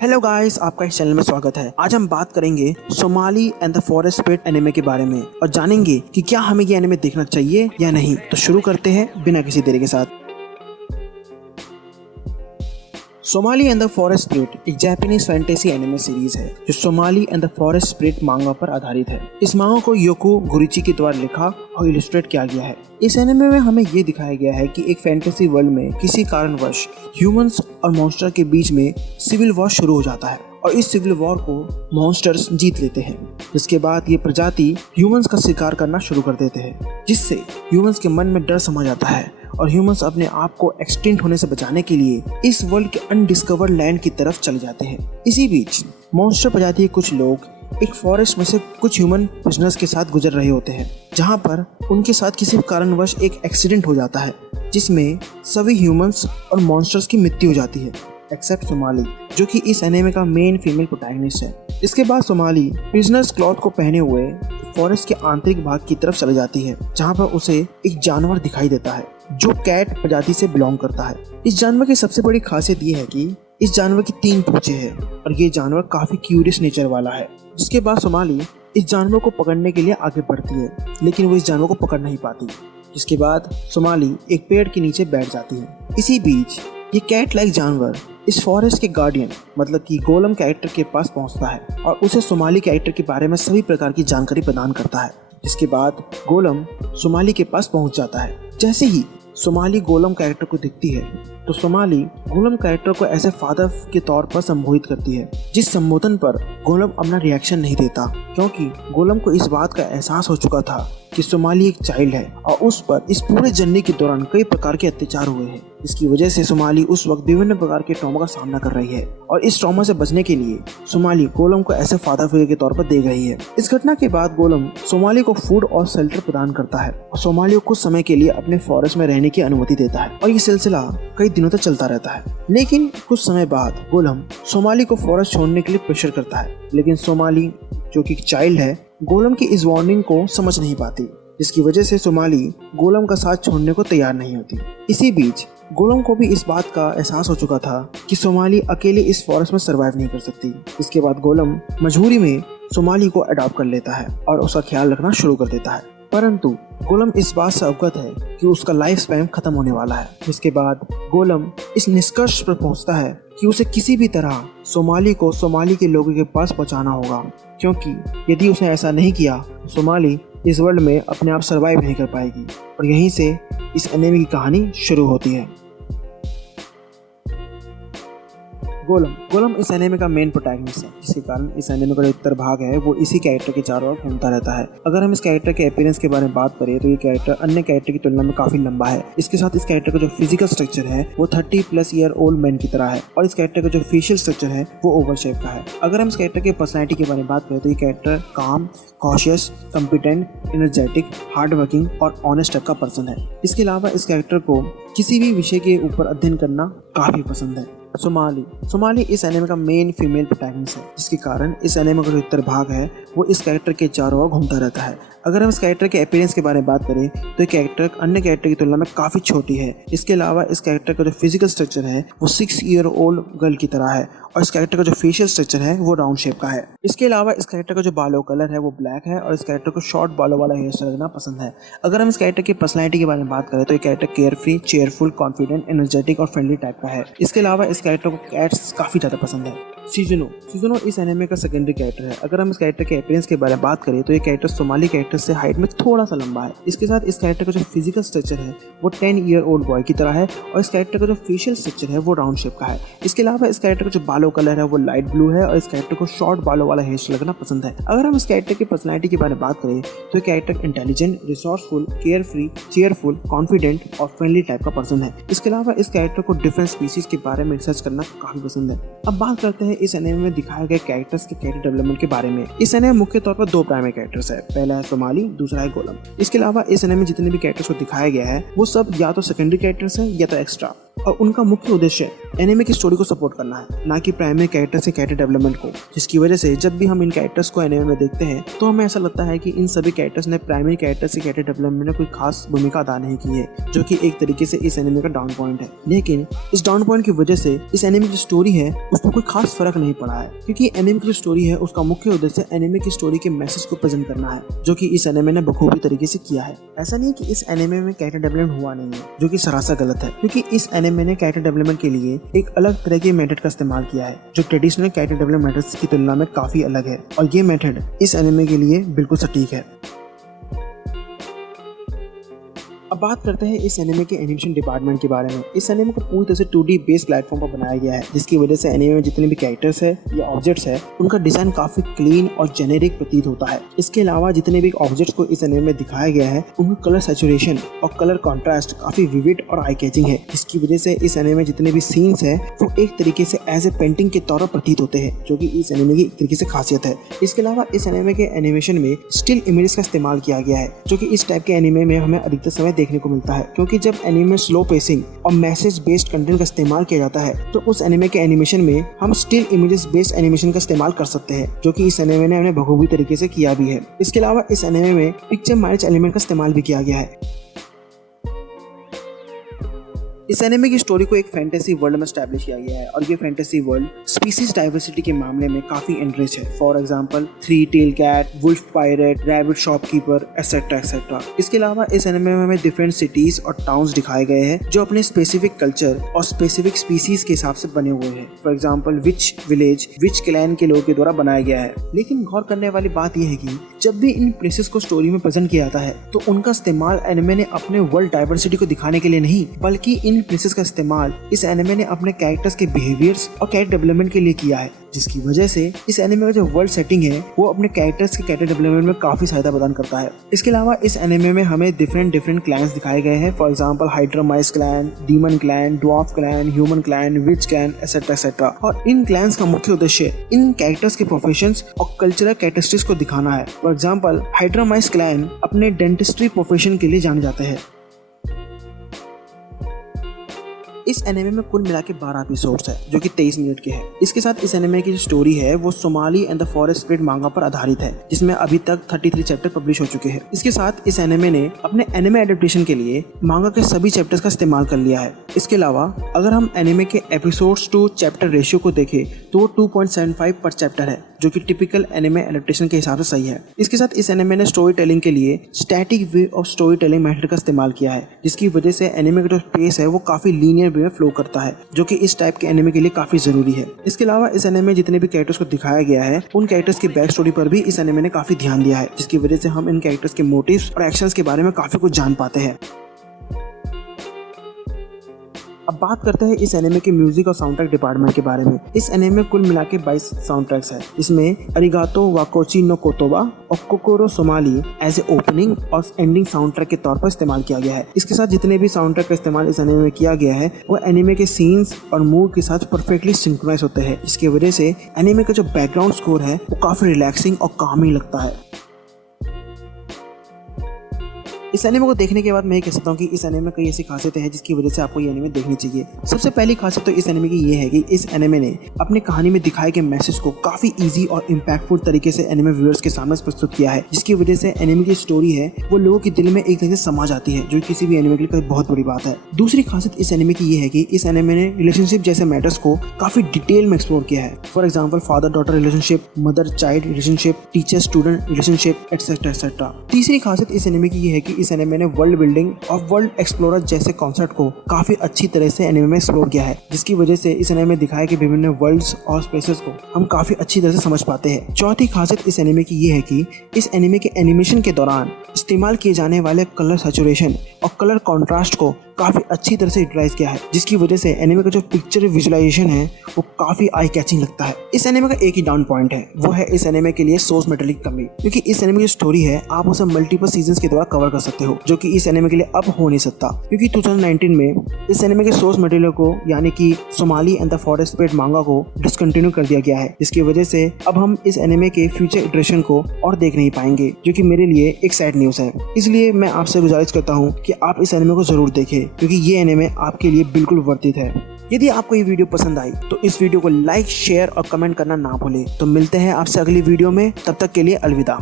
Hello guys, आपका इस channel में स्वागत है। आज हम बात करेंगे Somali and the forest spirit anime के बारे में और जानेंगे कि क्या हमें ये एनिमे देखना चाहिए या नहीं। तो शुरू करते हैं बिना किसी देरी के साथ। Somali and the forest spirit एक जापानीज फैंटेसी एनिमे सीरीज है जो Somali and the forest spirit मांगा पर आधारित है। इस मांगा को योको गुरिची के द्वारा लिखा और इलस्ट्रेट किया गया है। इस एनिमे में हमें ये दिखाया गया है कि एक फैंटेसी वर्ल्ड में किसी कारणवश ह्यूमंस और मॉन्स्टर के बीच में सिविल वॉर शुरू हो जाता है और इस सिविल वॉर को मॉन्स्टर्स जीत लेते हैं। जिसके बाद ये प्रजाति ह्यूमंस का शिकार करना शुरू कर देते हैं, जिससे ह्यूमंस के मन में डर समा जाता है और ह्यूमंस अपने आप को एक्सटिंक्ट होने से बचाने के लिए इस वर्ल्ड के अनडिस्कवर्ड लैंड की तरफ चले जाते हैं। इसी बीच मॉन्स्टर प्रजाति के कुछ लोग एक फॉरेस्ट में से कुछ ह्यूमन प्रिजनर्स के साथ गुजर रहे होते हैं, जहां पर उनके साथ किसी कारणवश एक एक्सीडेंट हो जाता है जिसमें सभी ह्यूमंस और मॉन्स्टर्स की मृत्यु हो जाती है एक्सेप्ट सोमाली, जो कि इस एनिमे का मेन फीमेल प्रोटैगनिस्ट है। इसके बाद सोमाली प्रिजनर्स क्लॉथ को पहने हुए फॉरेस्ट के आंतरिक भाग की तरफ चले जाती है, जहां पर उसे एक जानवर दिखाई देता है जो कैट प्रजाति से बिलोंग करता है। इस जानवर की सबसे बड़ी खासियत ये है कि इस जानवर की 3 पूंछें हैं और ये जानवर काफी क्यूरियस नेचर वाला है। जिसके बाद सोमाली इस जानवर को पकड़ने के लिए आगे बढ़ती है, लेकिन वो इस जानवर को पकड़ नहीं पाती। जिसके बाद सोमाली एक पेड़ के नीचे बैठ जाती है। इसी बीच ये कैट लाइक जानवर इस फॉरेस्ट के गार्डियन मतलब कि गोलम कैरेक्टर के पास पहुंचता है और उसे सोमाली कैरेक्टर के बारे में सभी प्रकार की जानकारी प्रदान करता है। जिसके बाद गोलम सोमाली के पास पहुंच जाता है। जैसे ही सोमाली गोलम कैरेक्टर को दिखती है तो सोमाली गोलम कैरेक्टर को ऐसे फादर के तौर पर संबोधित करती है, जिस संबोधन पर गोलम अपना रिएक्शन नहीं देता क्योंकि गोलम को इस बात का एहसास हो चुका था कि सोमाली एक चाइल्ड है और उस पर इस पूरे जर्नी के दौरान कई प्रकार के अत्याचार हुए हैं। इसकी वजह से सोमाली उस वक्त विभिन्न प्रकार के ट्रॉमा का सामना कर रही है और इस ट्रॉमा से बचने के लिए सोमाली गोलम को ऐसे फादर फिगर के तौर पर दे गई है। इस घटना के बाद गोलम सोमाली को फूड और शेल्टर प्रदान करता है और सोमाली को कुछ समय के लिए अपने फॉरेस्ट में रहने की अनुमति देता है और ये सिलसिला कई दिनों तक चलता रहता है। लेकिन कुछ समय बाद गोलम सोमाली को फॉरेस्ट छोड़ने के लिए प्रेशर करता है, लेकिन सोमाली जो कि चाइल्ड है गोलम की इस वार्निंग को समझ नहीं पाती, जिसकी वजह से सोमाली गोलम का साथ छोड़ने को तैयार नहीं होती। इसी बीच गोलम को भी इस बात का एहसास हो चुका था कि सोमाली अकेले इस फॉरेस्ट में सरवाइव नहीं कर सकती। इसके बाद गोलम मजबूरी में सोमाली को अडॉप्ट कर लेता है और उसका ख्याल रखना शुरू कर देता है, परंतु गोलम इस बात से अवगत है कि उसका लाइफ स्पैन खत्म होने वाला है। इसके बाद गोलम इस निष्कर्ष पर पहुंचता है कि उसे किसी भी तरह सोमाली को सोमाली के लोगों के पास पहुंचाना होगा, क्योंकि यदि उसने ऐसा नहीं किया तो सोमाली इस वर्ल्ड में अपने आप सरवाइव नहीं कर पाएगी। और यहीं से इस एनिमे की कहानी शुरू होती है। गोलम इस एनिमे का मेन प्रोटैगनिस्ट है, जिसके कारण इस एनिमे का जो उत्तर भाग है वो इसी कैरेक्टर के चारों ओर घूमता रहता है। अगर हम इस कैरेक्टर के अपीयरेंस के बारे में बात करें तो ये कैरेक्टर अन्य कैरेक्टर की तुलना में काफी लंबा है। इसके साथ इस कैरेक्टर का जो फिजिकल स्ट्रक्चर है वो 30+ ईयर ओल्ड मैन की तरह है और इस कैरेक्टर का जो फेशियल स्ट्रक्चर है वो ओवल शेप का है। अगर हम इस कैरेक्टर के पर्सनैलिटी के बारे में बात करें तो ये कैरेक्टर काम, cautious, competent, energetic, hard working और ऑनेस्ट टाइप का पर्सन है। इसके अलावा इस कैरेक्टर को किसी भी विषय के ऊपर अध्ययन करना काफी पसंद है। सोमाली इस एनिमे का मेन फीमेल प्रोटैगनिस्ट है, जिसके कारण इस एनिमे का जो उत्तर भाग है वो इस कैरेक्टर के चारों ओर घूमता रहता है। अगर हम इस कैरेक्टर के अपीयरेंस के बारे में बात करें तो ये कैरेक्टर अन्य कैरेक्टर की तुलना में काफ़ी छोटी है। इसके अलावा इस कैरेक्टर का जो फिजिकल स्ट्रक्चर है वो 6 ईयर ओल्ड गर्ल की तरह है और इस कैरेक्टर का जो फेशियल स्ट्रक्चर है वो राउंड शेप का है। इसके अलावा इस कैरेक्टर का जो बालों कलर है वो ब्लैक है और इस कैरेक्टर को शॉर्ट बालों वाला हेयर स्टाइल लगना पसंद है। अगर हम इस कैरेक्टर की पर्सनैलिटी के बारे में बात करें तो ये character carefree, cheerful, confident, energetic और फ्रेंडली टाइप का है। इसके अलावा इस कैरेक्टर को कैट्स काफ़ी ज़्यादा पसंद है। सीजनो इस एनिमे का सेकेंडरी कैरेक्टर है। अगर हम इस कैरेक्टर के अपीयरेंस के बारे में बात करें तो ये कैरेक्टर सोमाली कैरेक्टर से हाइट में थोड़ा सा लंबा है। इसके साथ इस कैरेक्टर का जो फिजिकल स्ट्रक्चर है वो 10 ईयर ओल्ड बॉय की तरह है और इस कैरेक्टर का जो फेशियल स्ट्रक्चर है वो राउंड शेप का है। इसके अलावा इस कैरेक्टर का जो बालों कलर है वो लाइट ब्लू है और इस कैरेक्टर को शॉर्ट बालों वाला हेयर स्टाइल लगना पसंद है। अगर हम इस कैरेक्टर की पर्सनैलिटी के बारे में बात करें तो ये character intelligent, resourceful, carefree, cheerful, confident और फ्रेंडली टाइप का पर्सन है। इसके अलावा इस कैरेक्टर को डिफरेंट स्पीसीज के बारे में रिसर्च करना काफी पसंद है। अब बात करते हैं इस एनिमे में दिखाए गए कैरेक्टर्स के कैरेक्टर डेवलपमेंट के बारे में। इस एनिमे मुख्य तौर पर 2 प्राइमरी कैरेक्टर्स है, पहला है सोमाली, दूसरा है गोलम। इसके अलावा इस एनिमे में जितने भी कैरेक्टर्स को दिखाया गया है वो सब या तो सेकेंडरी कैरेक्टर्स है या तो एक्स्ट्रा। और उनका मुख्य उद्देश्य एनिमे की स्टोरी को सपोर्ट करना है, ना कि प्राइमरी कैरेक्टर से कैरेक्टर डेवलपमेंट को, जिसकी वजह से जब भी हम इन कैरेक्टर्स को एनिमे में देखते हैं तो हमें ऐसा लगता है कि इन सभी कैरेक्टर्स ने प्राइमरी कैरेक्टर से कैरेक्टर डेवलपमेंट में कोई खास भूमिका अदा नहीं की है, जो कि एक तरीके से इस एनिमे का डाउन पॉइंट है। लेकिन इस डाउन पॉइंट की वजह से इस एनिमे की स्टोरी है उसमें कोई खास फर्क नहीं पड़ा है, क्योंकि एनिमे की जो स्टोरी है उसका मुख्य उद्देश्य एनिमे की स्टोरी के मैसेज को प्रेजेंट करना है, जो कि इस एनिमे ने बखूबी तरीके से किया है। ऐसा नहीं कि इस एनिमे में कैरेक्टर डेवलपमेंट हुआ नहीं है, जो कि सरासर गलत है, क्योंकि इस एनिमे ने कैरेक्टर डेवलपमेंट के लिए एक अलग तरह के मेथड का इस्तेमाल किया है, जो ट्रेडिशनल कैरेक्टर डेवलपमेंट मेथड्स की तुलना में काफी अलग है, और ये मेथड इस एनिमे के लिए बिल्कुल सटीक है। अब बात करते हैं इस एनिमे के एनिमेशन डिपार्टमेंट के बारे में। इस एनिमे को पूरी तरह से 2D बेस्ड प्लेटफॉर्म पर बनाया गया है, जिसकी वजह से एनिमे में जितने भी कैरेक्टर्स है या ऑब्जेक्ट्स है उनका डिजाइन काफी क्लीन और जेनेरिक प्रतीत होता है। इसके अलावा जितने भी ऑब्जेक्ट्स को इस एनिमे में दिखाया गया है उनका कलर सैचुरेशन और कलर कॉन्ट्रास्ट काफी विविड और आई कैचिंग है, जिसकी वजह से इस एनिमे में जितने भी सीन्स है वो एक तरीके से एज ए पेंटिंग के तौर पर प्रतीत होते हैं, जो कि इस एनिमे की एक तरीके से खासियत है। इसके अलावा इस एनिमे के एनिमेशन में स्टिल इमेजेस का इस्तेमाल किया गया है, जो कि इस टाइप के एनिमे में हमें अधिकतर समय देखने को मिलता है, क्योंकि जब एनिमे में स्लो पेसिंग और मैसेज बेस्ड कंटेंट का इस्तेमाल किया जाता है तो उस एनिमे के एनिमेशन में हम स्टिल इमेजेस बेस्ड एनिमेशन का इस्तेमाल कर सकते हैं, जो कि इस एनिमे ने हमें बखूबी तरीके से किया भी है। इसके अलावा इस एनिमे में पिक्चर मैनेज एलिमेंट का इस्तेमाल भी किया गया है। इस एनिमे की स्टोरी को एक फैंटेसी वर्ल्ड में एस्टैब्लिश किया गया है, और ये फैंटेसी वर्ल्ड स्पीसीज डाइवर्सिटी के मामले में काफी एनरिच है। For example 3 tale cat, wolf pirate, rabbit shopkeeper etcetera etcetera. इसके अलावा इस एनिमे में हमें डिफरेंट सिटीज और टाउन्स दिखाए गए हैं जो अपने स्पेसिफिक कल्चर और स्पेसिफिक स्पीसीज के हिसाब से बने हुए हैं। For example which village which clan के लोगों के द्वारा बनाया गया है। लेकिन गौर करने वाली बात यह है कि जब भी इन प्लेसेस को स्टोरी में प्रेजेंट किया जाता है तो उनका इस्तेमाल एनिमे ने अपने वर्ल्ड डाइवर्सिटी को दिखाने के लिए नहीं, बल्कि इन प्लेसेस का इस्तेमाल इस एनिमे ने अपने कैरेक्टर्स के बिहेवियर्स और कैरेक्टर डेवलपमेंट के लिए किया है, जिसकी वजह से इस एनिमे का जो वर्ल्ड सेटिंग है वो अपने कैरेक्टर्स के कैरेक्टर डेवलपमेंट में काफी सहायता प्रदान करता है। इसके अलावा इस एनिमे में हमें डिफरेंट क्लैन्स दिखाए गए हैं। For example hydra mice clan, demon clan, dwarf clan, human clan, which clan etcetera etcetera. और इन क्लैन्स का मुख्य उद्देश्य इन कैरेक्टर्स के प्रोफेशंस और कल्चरल कैरेक्टरिस्टिक्स को दिखाना है। For example hydra mice clan अपने डेंटिस्ट्री प्रोफेशन के लिए जाने जाते हैं। इस एनिमे में कुल मिला के 12 एपिसोड्स है, जो कि 23 मिनट के हैं। इसके साथ इस एनिमे की जो स्टोरी है वो Somali and the forest spirit मांगा पर आधारित है, जिसमें अभी तक 33 चैप्टर पब्लिश हो चुके हैं। इसके साथ इस एनिमे ने अपने एनिमे एडेप्टेशन के लिए मांगा के सभी चैप्टर्स का इस्तेमाल कर लिया है। इसके अलावा अगर हम एनिमे के एपिसोड्स टू चैप्टर रेशियो को देखें तो वो 2.75 पर चैप्टर है, जो कि टिपिकल एनिमे एडेप्टेशन के हिसाब से सही है। इसके साथ इस एनिमे ने स्टोरी टेलिंग के लिए static way of story telling method का इस्तेमाल किया है, जिसकी वजह से एनिमे का जो पेस है वो काफी लीनियर वे में फ्लो करता है, जो कि इस टाइप के एनिमे के लिए काफी जरूरी है। इसके अलावा इस एनिमे में जितने भी कैरेक्टर्स को दिखाया गया है उन कैरेक्टर्स की बैक स्टोरी पर भी इस एनिमे ने काफी ध्यान दिया है, जिसकी वजह से हम इन कैरेक्टर्स के मोटिव्स और एक्शंस के बारे में काफी कुछ जान पाते हैं। अब बात करते हैं इस एनिमे के म्यूजिक और साउंड ट्रैक डिपार्टमेंट के बारे में। इस एनिमे में कुल मिला के 22 साउंड ट्रैक्स है। इसमें अरिगातो वाकोची नो कोतोबा और कोकोरो सोमाली एज ए ओपनिंग और एंडिंग साउंड ट्रैक के तौर पर इस्तेमाल किया गया है। इसके साथ जितने भी साउंड ट्रैक का इस्तेमाल इस एनिमे में किया गया है वो एनिमे के सीन्स और मूड के साथ परफेक्टली सिंक्रोनाइज होते हैं, जिसकी वजह से एनिमे का जो बैकग्राउंड स्कोर है वो काफी रिलैक्सिंग और कामिंग लगता है। इस एनिमे को देखने के बाद मैं ये कह सकता हूँ कि इस एनिमे में कई ऐसी खासियतें हैं जिसकी वजह से आपको ये एनिमे देखनी चाहिए। सबसे पहली खासियत तो इस एनिमे की ये है कि इस एनिमे ने अपनी कहानी में दिखाए गए मैसेज को काफी इजी और इम्पैक्टफुल तरीके से एनिमे व्यूअर्स के सामने प्रस्तुत किया है, जिसकी वजह से एनिमे की स्टोरी है वो लोगों के दिल में एक तरह से समा जाती है, जो किसी भी एनिमे के लिए बहुत बड़ी बात है। दूसरी खासियत इस एनिमे की ये है कि इस एनिमे ने रिलेशनशिप जैसे मैटर्स को काफी डिटेल में एक्सप्लोर किया है। For example father daughter relationship, mother child relationship, teacher student relationship etcetera etcetera. तीसरी खासियत इस एनिमे की ये है कि इस एनिमे ने वर्ल्ड बिल्डिंग और वर्ल्ड एक्सप्लोरर जैसे कॉन्सेप्ट को काफी अच्छी तरह से एनिमे में एक्सप्लोर किया है, जिसकी वजह से इस एनिमे में दिखाए गए विभिन्न वर्ल्ड्स और स्पेसेस को हम काफी अच्छी तरह से समझ पाते हैं। चौथी खासियत इस एनिमे की ये है कि इस एनिमे के एनिमेशन के दौरान इस्तेमाल किए जाने वाले कलर सैचुरेशन और कलर कॉन्ट्रास्ट को काफी अच्छी तरह से यूटिलाइज किया है, जिसकी वजह से एनिमे का जो पिक्चर विजुअलाइजेशन है वो काफी आई कैचिंग लगता है। इस एनिमे का एक ही डाउन पॉइंट है, वो है इस एनिमे के लिए सोर्स मटेरियल की कमी, क्योंकि इस एनिमे की स्टोरी है आप उसे मल्टीपल सीजन्स के द्वारा कवर कर सकते हो, जो कि इस एनिमे के लिए अब हो नहीं सकता, क्योंकि 2019 में इस एनिमे के सोर्स मटेरियल को यानी कि Somali and the forest spirit मांगा को डिसकंटिन्यू कर दिया गया है, जिसकी वजह से अब हम इस एनिमे के फ्यूचर इटरेशन को और देख नहीं पाएंगे, जो कि मेरे लिए एक सैड न्यूज है। इसलिए मैं आपसे गुजारिश करता हूँ कि आप इस एनिमे को जरूर देखें, क्योंकि ये एनिमे आपके लिए बिल्कुल वर्थ इट है। यदि आपको ये वीडियो पसंद आई तो इस वीडियो को लाइक, शेयर और कमेंट करना ना भूलें। तो मिलते हैं आपसे अगली वीडियो में, तब तक के लिए अलविदा।